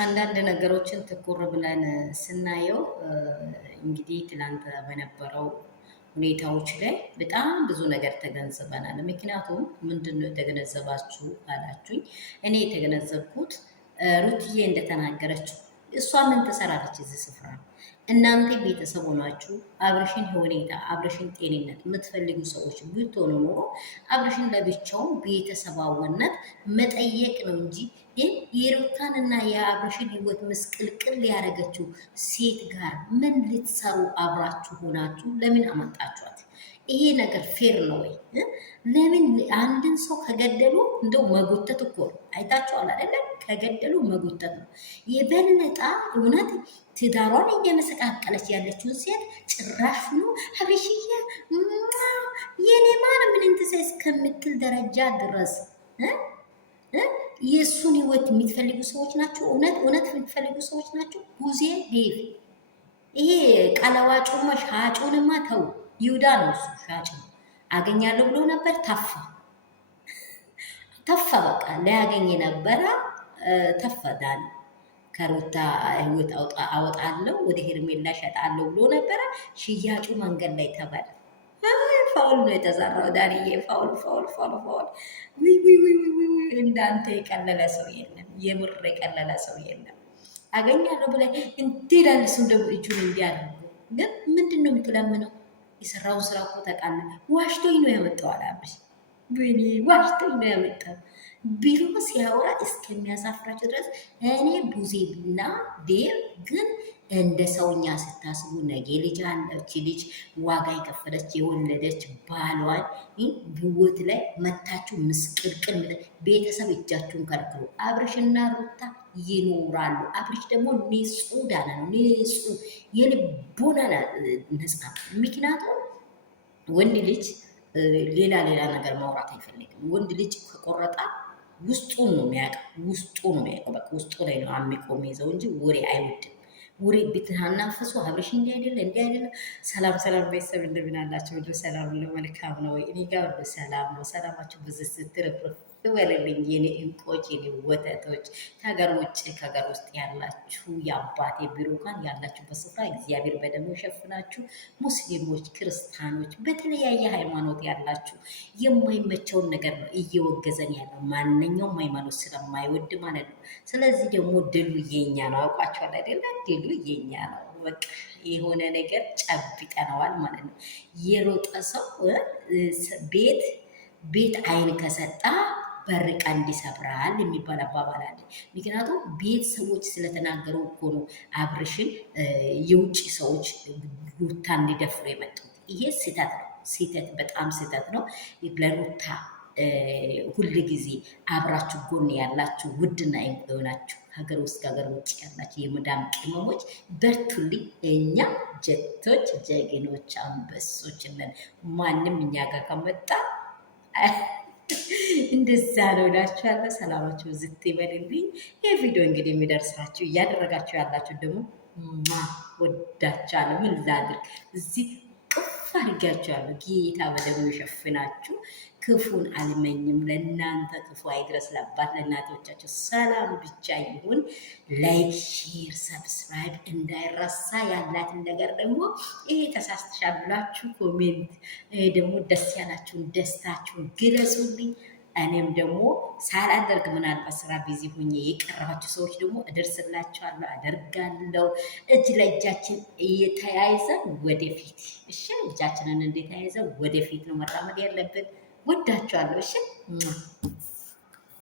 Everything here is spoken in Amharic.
አንዳንድ ነገሮችን ትኩር ብለን ስናየው እንግዲህ ትላንት በነበረው ሁኔታዎች ላይ በጣም ብዙ ነገር ተገንዝበናል። ምክንያቱም ምንድን ነው የተገነዘባችሁ ካላችሁኝ፣ እኔ የተገነዘብኩት ሩትዬ እንደተናገረችው እሷ ምን ትሰራለች እዚህ ስፍራ? እናንተ ቤተሰብ ሆናችሁ አብርሽን ሁኔታ አብርሽን ጤንነት የምትፈልጉ ሰዎች ብትሆኑ ኖሮ አብርሽን ለብቻው ቤተሰባዊነት መጠየቅ ነው እንጂ ግን የሩታንና የአብርሽን ህይወት ምስቅልቅል ያደረገችው ሴት ጋር ምን ልትሰሩ አብራችሁ ሆናችሁ ለምን አመጣችኋት? ይሄ ነገር ፌር ነው ወይ? ለምን አንድን ሰው ከገደሉ እንደው መጎተት እኮ ነው። አይታችኋል አይደለም? ከገደሉ መጎተት ነው የበለጠ እውነት። ትዳሯን እየመሰቃቀለች ያለችውን ሴት ጭራሽ ነው ሀብሽዬ የኔ ማን ምን እንትሰ እስከምትል ደረጃ ድረስ የእሱን ህይወት የሚትፈልጉ ሰዎች ናቸው። እውነት የሚትፈልጉ ሰዎች ናቸው። ጉዜ ዴቭ ይሄ ቀለዋጩማ ሻጩንማ ተው። ይሁዳ ነው እሱ ሻጭ ነው። አገኛለሁ ብሎ ነበር ተፋ። በቃ ሊያገኝ ነበረ ተፋ። ዳኒ ከሩታ ህይወት አወጣለሁ ወደ ሄርሜላ ሸጣለሁ ብሎ ነበረ። ሽያጩ መንገድ ላይ ተበላ። ፋውል ነው የተሰራው። ዳኒዬ ፋውል። እንዳንተ የቀለለ ሰው የለም። የምር የቀለለ ሰው የለም። አገኛለሁ ብለ እንዲላል ስም ደግሞ እጁን እንዲያደርጉ ግን ምንድን ነው የምትለምነው? የሰራውን ስራ እኮ ተቃለ ዋሽቶኝ ነው ያመጣው አላብሽ ወይኔ ዋሽቶኝ ነው ያመጣው ቢሮ ሲያወራ እስከሚያሳፍራቸው ድረስ እኔ ቡዜና ዴር ግን እንደ ሰውኛ ስታስቡ ነገ ልጅ አለች ልጅ ዋጋ የከፈለች የወለደች ባሏን ህይወት ላይ መታችሁ ምስቅልቅል ቤተሰብ እጃችሁን ከልክሉ። አብርሽና ሩታ ይኖራሉ። አብርሽ ደግሞ ንጹህ ዳና ነው። ንጹህ የልቦና ነጻ። ምክንያቱም ወንድ ልጅ ሌላ ነገር ማውራት አይፈልግም። ወንድ ልጅ ከቆረጣ ውስጡን ነው የሚያውቀው። በቃ ውስጡ ላይ ነው አሚቆ የሚይዘው እንጂ ወሬ አይወድም። ወሬ ብትናፈሱ አብርሽ እንዲህ አይደለ። ሰላም ቤተሰብ እንደምን አላችሁ? ሁሉ ሰላም ነው፣ መልካም ነው። እኔ ጋር ሁሉ ሰላም ነው። ሰላማችሁ ብዙ ስትርፍርፍ በልልኝ የኔ እንቆች፣ የኔ ወተቶች፣ ከሀገር ውጭ ከሀገር ውስጥ ያላችሁ የአባቴ ቢሮካን ያላችሁበት ስፍራ እግዚአብሔር በደሙ ይሸፍናችሁ። ሙስሊሞች፣ ክርስቲያኖች፣ በተለያየ ሃይማኖት ያላችሁ የማይመቸውን ነገር ነው እየወገዘን ያለው ማንኛውም ሃይማኖት ስለማይወድ ማለት ነው። ስለዚህ ደግሞ ድሉ የኛ ነው። አውቋቸዋል አይደለ? ድሉ የኛ ነው። በቃ የሆነ ነገር ጨብጠነዋል ማለት ነው። የሮጠ ሰው ቤት አይን ከሰጣ በር ቀንድ ይሰብራል የሚባል አባባል አለ። ምክንያቱም ቤተሰቦች ስለተናገሩ እኮ ነው አብርሽን የውጭ ሰዎች ሩታ እንዲደፍሩ የመጡት። ይሄ ስህተት በጣም ስህተት ነው። ለሩታ ሁል ጊዜ አብራችሁ ጎን ያላችሁ ውድና እንቁ የሆናችሁ ሀገር ውስጥ ከሀገር ውጭ ያላችሁ የመዳም ቅመሞች በርቱልኝ። እኛ ጀቶች፣ ጀግኖች፣ አንበሶች ነን። ማንም እኛ ጋር ከመጣ እንደዛ ነው እላችኋለሁ። ሰላማችሁ ዝት ይበልልኝ። ይህ ቪዲዮ እንግዲህ የሚደርሳችሁ እያደረጋችሁ ያላችሁ ደግሞ ወዳችኋለሁ። ምን ላድርግ እዚህ ቅፍ አድርጋችኋለሁ። ጌታ በደሙ ይሸፍናችሁ። ክፉን አልመኝም። ለእናንተ ክፉ አይድረስ። ለአባት ለእናቶቻችሁ ሰላም ብቻ ይሁን። ላይክ፣ ሼር፣ ሰብስክራይብ እንዳይረሳ። ያላትን ነገር ደግሞ ይሄ ተሳስተሻል ብላችሁ ኮሜንት ደግሞ ደስ ያላችሁን ደስታችሁን ግለጹልኝ። እኔም ደግሞ ሳላደርግ ምናልባት ስራ ቢዚ ሆኜ የቀረባችሁ ሰዎች ደግሞ እደርስላችኋለሁ፣ አደርጋለሁ። እጅ ለእጃችን እየተያይዘን ወደፊት። እሺ፣ እጃችንን እንደተያይዘን ወደፊት ነው መራመድ ያለብን። ወዳችኋለሁ። እሺ።